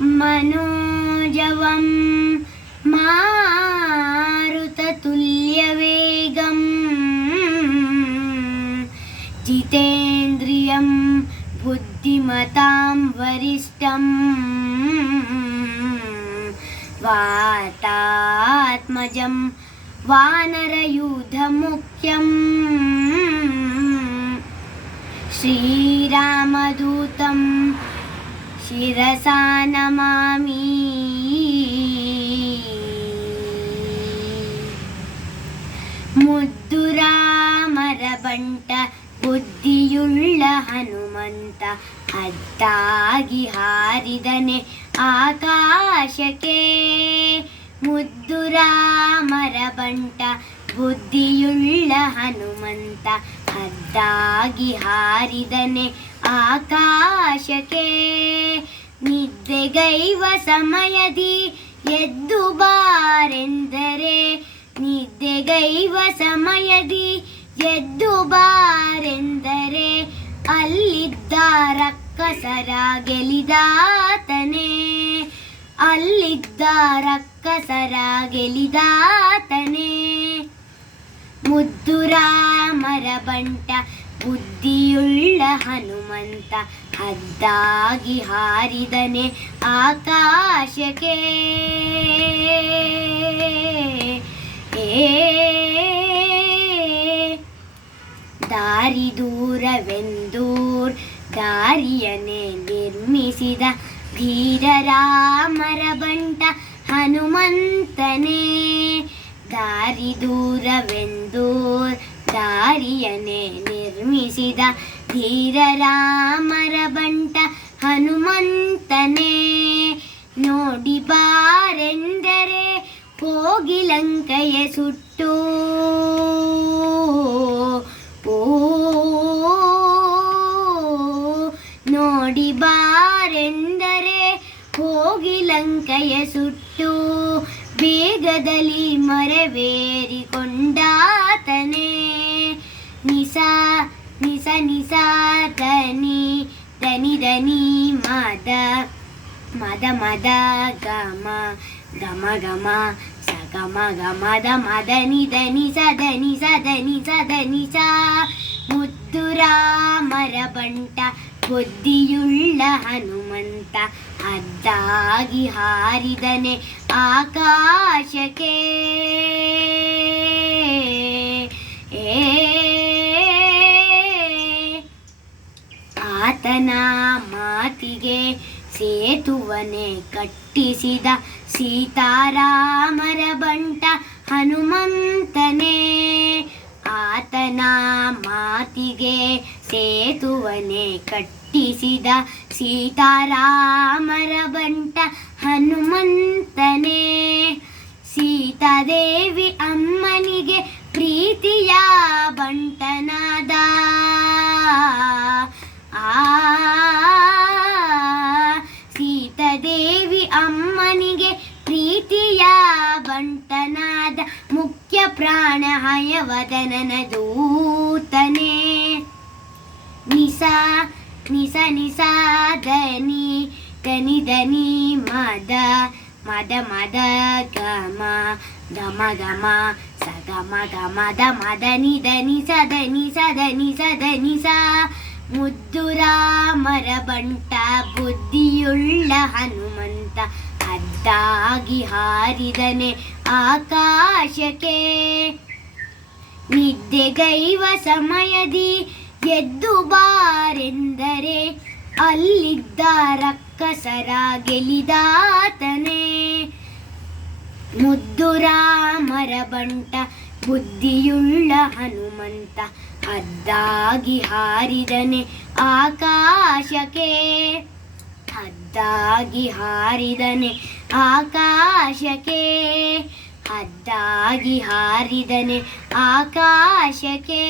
मनोजवं मारुततुल्यवेगं जितेन्द्रियं बुद्धिमतां वरिष्ठं वातात्मजं वानरयूथमुख्यं श्रीरामदूतं शिरसा नमामि। ಮುದ್ದುರಾಮರಬಂಟ ಬುದ್ಧಿಯುಳ್ಳ ಹನುಮಂತ ಅದ್ದಾಗಿ ಹಾರಿದನೆ ಆಕಾಶಕ್ಕೆ. ಮುದ್ದುರಾಮರಬಂಟ ಬುದ್ಧಿಯುಳ್ಳ ಹನುಮಂತ ಅದ್ದಾಗಿ ಹಾರಿದನೆ ಆಕಾಶಕ್ಕೆ. ನಿದ್ದೆಗೈವ ಸಮಯದಿ ಎದ್ದು ಬಾರೆಂದರೆ, ನಿದ್ದೆಗೈವ ಸಮಯದಿ ಎದ್ದು ಬಾರೆಂದರೆ, ಅಲ್ಲಿದ್ದ ರಕ್ಕಸರ ಗೆಲಿದಾತನೇ, ಅಲ್ಲಿದ್ದ ರಕ್ಕಸರ ಗೆಲಿದಾತನೇ. ಮುದ್ದುರಾಮರ ಬಂಟ ಬುದ್ಧಿಯುಳ್ಳ ಹನುಮಂತ ಹದ್ದಾಗಿ ಹಾರಿದನೆ ಆಕಾಶಕ್ಕೆ. ದಾರಿ ದೂರವೆಂದೂರ್ ದಾರಿಯನ್ನೇ ನಿರ್ಮಿಸಿದ ಧೀರರಾಮರ ಬಂಟ ಹನುಮಂತನೇ. ದಾರಿ ದೂರವೆಂದೂರ್ ದಾರಿಯನ್ನೇ ನಿರ್ಮಿಸಿದ ಧೀರರಾಮರ ಬಂಟ ಹನುಮಂತನೇ. ನೋಡಿ ಬಾರೆಂದರೆ ಕೋಗಿಲಂಕಯ ಸುಟ್ಟು, ನೋಡಿ ಬಾರೆಂದರೆ ಕೋಗಿಲಂಕಯ ಸುಟ್ಟು, ಬೇಗದಲ್ಲಿ ಮರವೇರಿಕೊಂಡಾತನೇ. ನಿಸಾ ನಿಸ ನಿಸ ದನಿ ದನಿ ದನಿ ಮದ ಮದ ಮದ ಗಮ ಗಮ ಗಮ ಸ ಗಮ ಗಮದ ಮದನಿ ದನಿ ಸದನಿ ಸದನಿ ಸದನಿ ಸ. ಮುದ್ದುರಾಮರ ಬಂಟ ಬುದ್ಧಿಯುಳ್ಳ ಹನುಮಂತ ಅದ್ದಾಗಿ ಹಾರಿದನೆ ಆಕಾಶಕ್ಕೆ. ಆತನ ಮಾತಿಗೆ ಸೇತುವನೆ ಕಟ್ಟಿಸಿದ ಸೀತಾರಾಮರ ಬಂಟ ಹನುಮಂತನೇ. ಆತನ ಮಾತಿಗೆ ಸೇತುವನೆ ಕಟ್ಟಿಸಿದ ಸೀತಾರಾಮರ ಬಂಟ ಹನುಮಂತನೇ. ಸೀತಾದೇವಿ ಅಮ್ಮನಿಗೆ ಪ್ರೀತಿಯ ಬಂಟನಾದ, ಸೀತಾದೇವಿ ಅಮ್ಮನಿಗೆ ಪ್ರೀತಿಯ ಬಂಟನಾದ ಮುಖ್ಯ ಪ್ರಾಣ ಹಯವದನನ ದೂತನೇ. ನಿಸಾ ನಿಸ ನಿಸ ದನಿ ದನಿ ದನಿ ಮದ ಮದ ಮದ ಗಮ ಗಮ ಗಮ ಸ ಗಮ ಗಮದ ಮದನಿ ದನಿ ಸದನಿ ಸದನಿ ಸದನಿ ಸ. ಮುದ್ದುರಾಮರ ಬಂಟ ಬುದ್ಧಿಯುಳ್ಳ ಹನುಮಂತ ಅದ್ದಾಗಿ ಹಾರಿದನೆ ಆಕಾಶಕ್ಕೆ. ನಿದ್ದೆಗೈವ ಸಮಯದಿ ಎದ್ದು ಬಾರೆಂದರೆ, ಅಲ್ಲಿದ್ದ ರಕ್ಕಸರ ಗೆಲಿದಾತನೇ. ಮುದ್ದುರಾಮರ ಬಂಟ ಬುದ್ಧಿಯುಳ್ಳ ಹನುಮಂತ ಅದ್ದಾಗಿ ಹಾರಿದನೆ ಆಕಾಶಕ್ಕೆ. ಹದ್ದಾಗಿ ಹಾರಿದನೆ ಆಕಾಶಕ್ಕೆ, ಹದ್ದಾಗಿ ಹಾರಿದನೆ ಆಕಾಶಕ್ಕೆ.